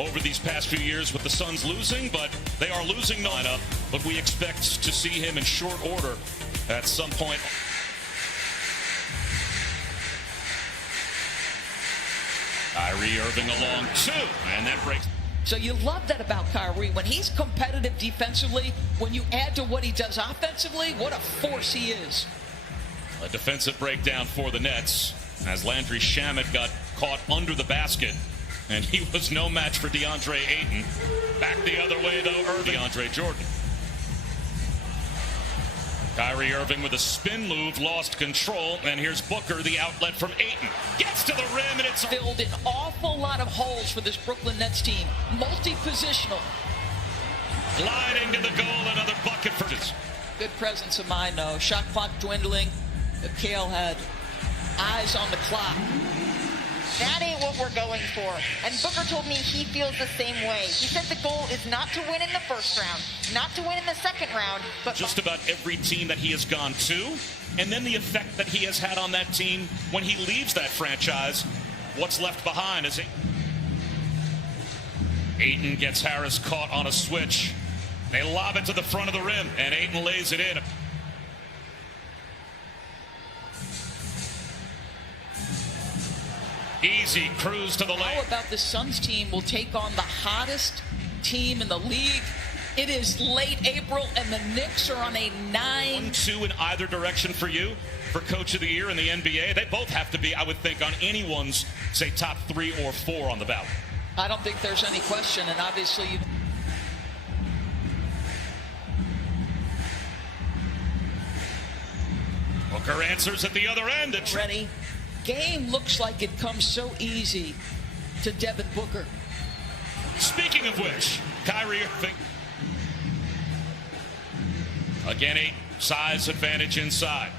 over these past few years with the Suns losing, but they are losing no lineup. But we expect to see him in short order at some point. Kyrie Irving along two, and that breaks. So you love that about Kyrie. When he's competitive defensively, when you add to what he does offensively, what a force he is. A defensive breakdown for the Nets as Landry Shamet got caught under the basket, and he was no match for DeAndre Ayton. Back the other way, though, Irving. DeAndre Jordan. Kyrie Irving with a spin move, lost control, and here's Booker, the outlet from Ayton. Gets to the rim, and it's filled an awful lot of holes for this Brooklyn Nets team. Multi-positional. Gliding to the goal, another bucket for this. Good presence of mind, though. Shot clock dwindling. Mikal had eyes on the clock. That ain't what we're going for. And Booker told me he feels the same way. He said the goal is not to win in the first round, not to win in the second round, but just about every team that he has gone to, and then the effect that he has had on that team when he leaves that franchise. What's left behind is Ayton gets Harris caught on a switch. They lob it to the front of the rim, and Ayton lays it in. Easy cruise to the lane. How about the Suns team will take on the hottest team in the league? It is late April, and the Knicks are on a 9-2 in either direction for you for Coach of the Year in the NBA. They both have to be, I would think, on anyone's, say, top 3 or 4 on the ballot. I don't think there's any question, and obviously you... Booker answers at the other end. Ready. Game looks like it comes so easy to Devin Booker. Speaking of which, Kyrie Irving. Again, a size advantage inside.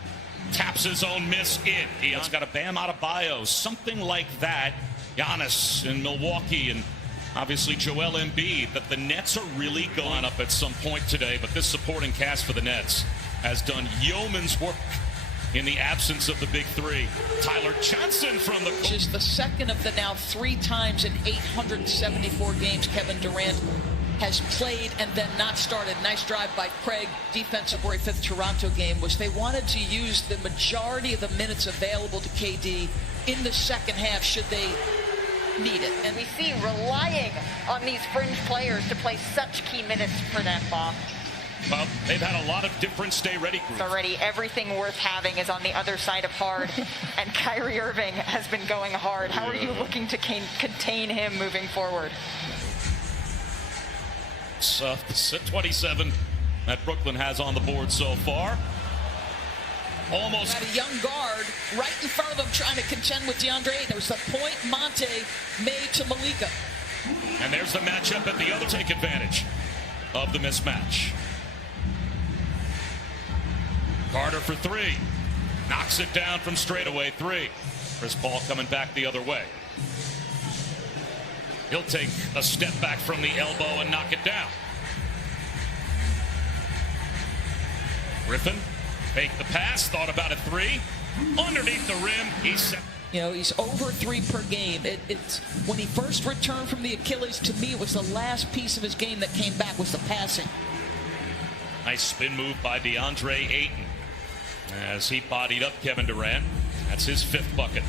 Taps his own miss in. He's got a Bam Adebayo, something like that. Giannis in Milwaukee, and obviously Joel Embiid. That the Nets are really going up at some point today, but this supporting cast for the Nets has done yeoman's work in the absence of the big three. Tyler Johnson from the... Which is the second of the now 3 times in 874 games Kevin Durant has played and then not started. Nice drive by Craig. Defensive where he fifth Toronto game was they wanted to use the majority of the minutes available to KD in the second half should they need it. And we see relying on these fringe players to play such key minutes for them, Bob. Well, they've had a lot of different stay-ready groups. Already, everything worth having is on the other side of hard, and Kyrie Irving has been going hard. How are you looking to contain him moving forward? So, 27 that Brooklyn has on the board so far. Almost. Got a young guard right in front of him trying to contend with DeAndre Ayton. It was the point Monte made to Malika. And there's the matchup at the other. Take advantage of the mismatch. Carter for 3. Knocks it down from straightaway 3. Chris Paul coming back the other way. He'll take a step back from the elbow and knock it down. Griffin, fake the pass, thought about a 3. Underneath the rim, he's set. You know, he's over 3 per game. It's when he first returned from the Achilles, to me, it was the last piece of his game that came back was the passing. Nice spin move by DeAndre Ayton as he bodied up Kevin Durant. That's his 5th bucket.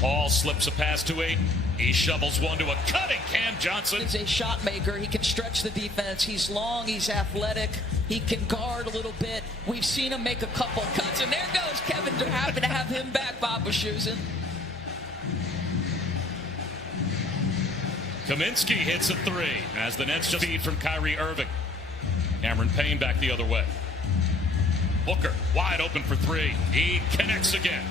Paul slips a pass to Ayton. He shovels one to a cutting Cam Johnson. He's a shot maker. He can stretch the defense. He's long. He's athletic. He can guard a little bit. We've seen him make a couple cuts. And there goes Kevin Durant. Happy to have him back, Bob Wischusen. Kaminsky hits a 3 as the Nets just feed from Kyrie Irving. Cameron Payne back the other way. Booker wide open for 3. He connects again.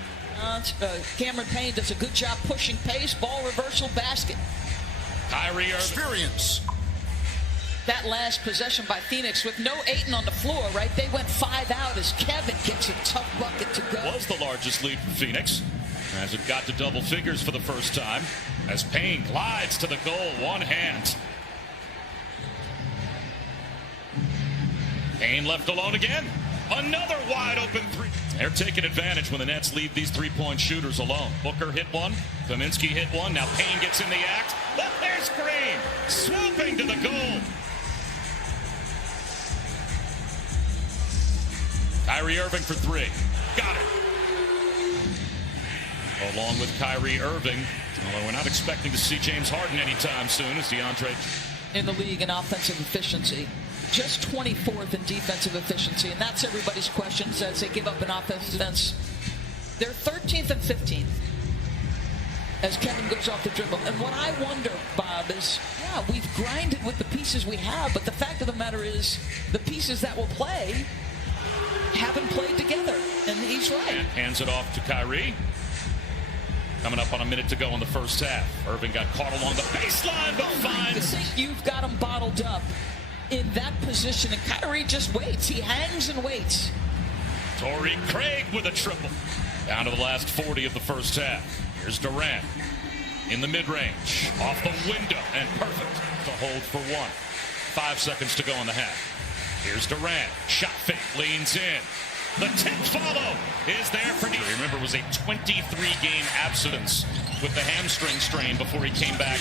Cameron Payne does a good job pushing pace. Ball reversal basket. Kyrie Irving. Experience. That last possession by Phoenix with no Ayton on the floor, right? They went 5 out as Kevin gets a tough bucket to go. Was the largest lead for Phoenix as it got to double figures for the first time. As Payne glides to the goal, one hand. Payne left alone again. Another wide open 3. They're taking advantage when the Nets leave these three-point shooters alone. Booker hit one. Kaminsky hit one. Now Payne gets in the act. Look, there's Green swooping to the goal. Kyrie Irving for three. Got it. Along with Kyrie Irving, although we're not expecting to see James Harden anytime soon, as DeAndre in the league in offensive efficiency. Just 24th in defensive efficiency, and that's everybody's questions as they give up an offensive defense. They're 13th and 15th as Kevin goes off the dribble. And what I wonder, Bob, is, yeah, we've grinded with the pieces we have, but the fact of the matter is the pieces that will play haven't played together, and he's right. And hands it off to Kyrie. Coming up on a minute to go in the first half. Irving got caught along the baseline, but finds. I think you've got him bottled up in that position, and Kyrie just waits. He hangs and waits. Torrey Craig with a triple. Down to the last 40 of the first half. Here's Durant in the mid-range. Off the window, and perfect to hold for one. 5 seconds to go in the half. Here's Durant. Shot fake, leans in. The tip follow is there for New. Remember, it was a 23-game absence with the hamstring strain before he came back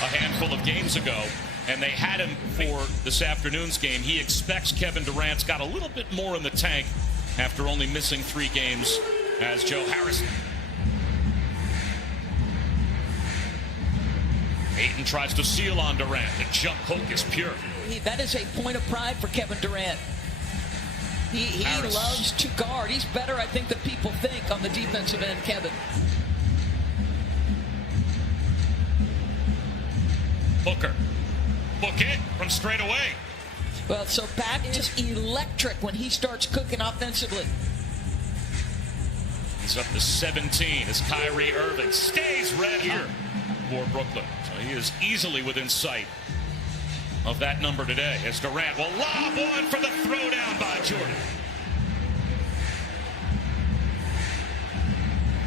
a handful of games ago. And they had him for this afternoon's game. He expects Kevin Durant's got a little bit more in the tank after only missing 3 games as Joe Harris. Ayton tries to seal on Durant. The jump hook is pure. That is a point of pride for Kevin Durant. He loves to guard. He's better, I think, than people think on the defensive end, Kevin. Booker. Book it from straight away. Well, so Pat is electric when he starts cooking offensively. He's up to 17 as Kyrie Irving stays red here for Brooklyn. So he is easily within sight of that number today as Durant will lob one for the throwdown by Jordan.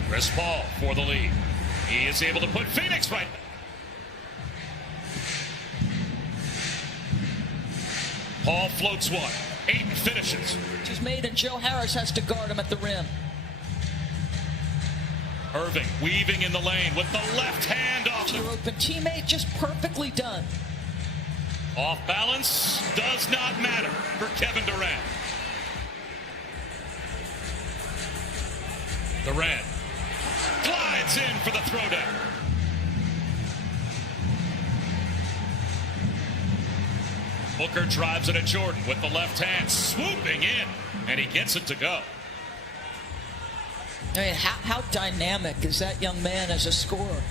Chris Paul for the lead. He is able to put Phoenix right back. Paul floats one. Ayton finishes. He's made, and Joe Harris has to guard him at the rim. Irving weaving in the lane with the left hand off. Your open teammate, just perfectly done. Off balance does not matter for Kevin Durant. Durant glides in for the throwdown. Booker drives it at Jordan with the left hand, swooping in, and he gets it to go. I mean, how dynamic is that young man as a scorer?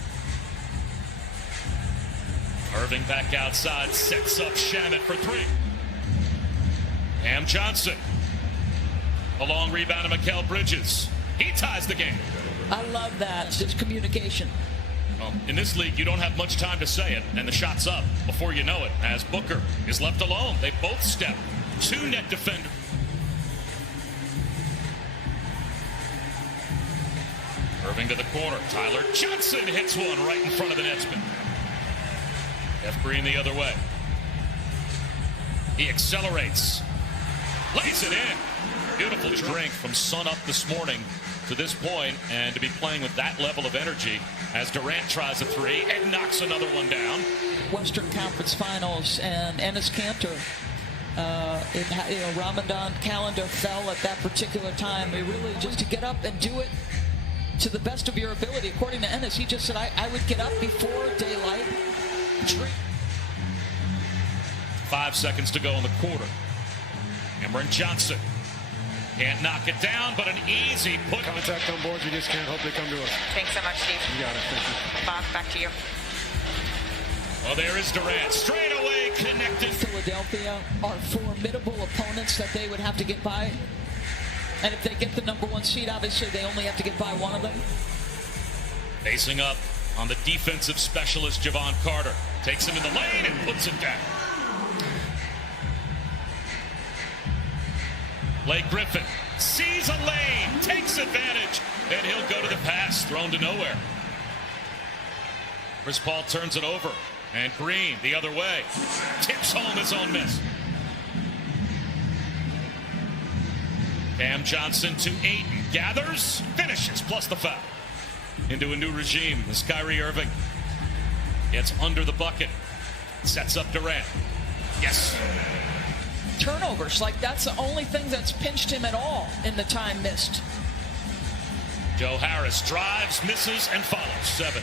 Irving back outside, sets up Shamet for three. Cam Johnson. A long rebound to Mikal Bridges. He ties the game. I love that. It's communication. Well, in this league, you don't have much time to say it, and the shot's up before you know it, as Booker is left alone. They both step. 2 net defenders. Irving to the corner. Tyler Johnson hits one right in front of the Netsman. Jeff Green the other way. He accelerates. Lays it in. Beautiful drink from sun up this morning to this point, and to be playing with that level of energy as Durant tries a three and knocks another one down. Western Conference Finals, and Enes Kanter, Ramadan calendar fell at that particular time. They really just to get up and do it to the best of your ability. According to Enes, he just said, I would get up before daylight. 5 seconds to go in the quarter. Cameron Johnson can't knock it down, but an easy put. Contact on board. You just can't hope they come to us. Thanks so much, Steve. You got it. Thank you. Bob, back to you. Well, there is Durant. Straight away connected. Philadelphia are formidable opponents that they would have to get by. And if they get the number 1 seed, obviously they only have to get by one of them. Facing up on the defensive specialist, Javon Carter. Takes him in the lane and puts it down. Blake Griffin sees a lane, takes advantage, and he'll go to the pass, thrown to nowhere. Chris Paul turns it over, and Green the other way. Tips home his own miss. Cam Johnson to Ayton. Gathers, finishes, plus the foul. Into a new regime as Kyrie Irving gets under the bucket. Sets up Durant. Yes. Turnovers, like that's the only thing that's pinched him at all in the time missed. Joe Harris drives, misses, and follows. 7.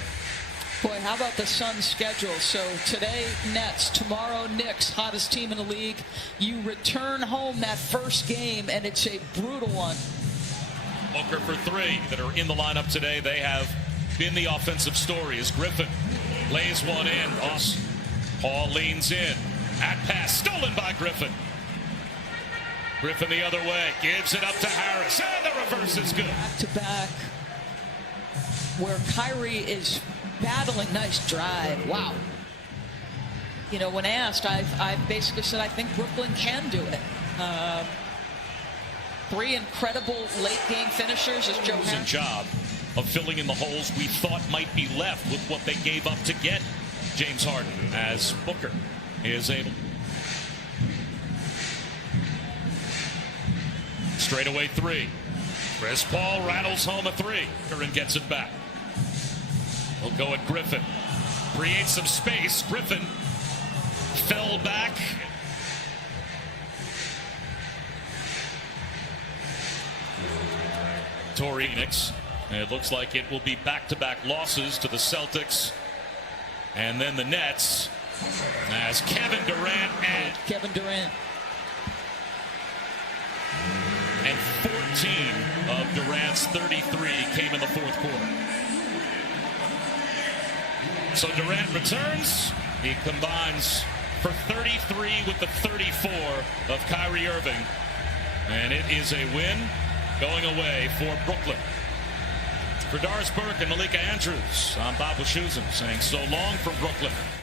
Boy, how about the Suns' schedule? So today, Nets. Tomorrow, Knicks, hottest team in the league. You return home that first game, and it's a brutal one. Booker for 3 that are in the lineup today. They have been the offensive story as Griffin lays one in. Paul leans in. At pass, stolen by Griffin. Griffin the other way, gives it up to Harris, and the reverse is good. Back to back, where Kyrie is battling. Nice drive. Wow. You know, when asked, I basically said I think Brooklyn can do it. 3 incredible late game finishers as Joe Harris. Job of filling in the holes we thought might be left with what they gave up to get James Harden, as Booker is able. Straightaway 3. Chris Paul rattles home a 3 and gets it back. We'll go at Griffin. Creates some space. Griffin fell back. Torrey Phoenix. It looks like it will be back-to-back losses to the Celtics and then the Nets as Kevin Durant and 14 of Durant's 33 came in the fourth quarter. So Durant returns. He combines for 33 with the 34 of Kyrie Irving. And it is a win going away for Brooklyn. For Doris Burke and Malika Andrews, I'm Bob Wischusen saying so long from Brooklyn.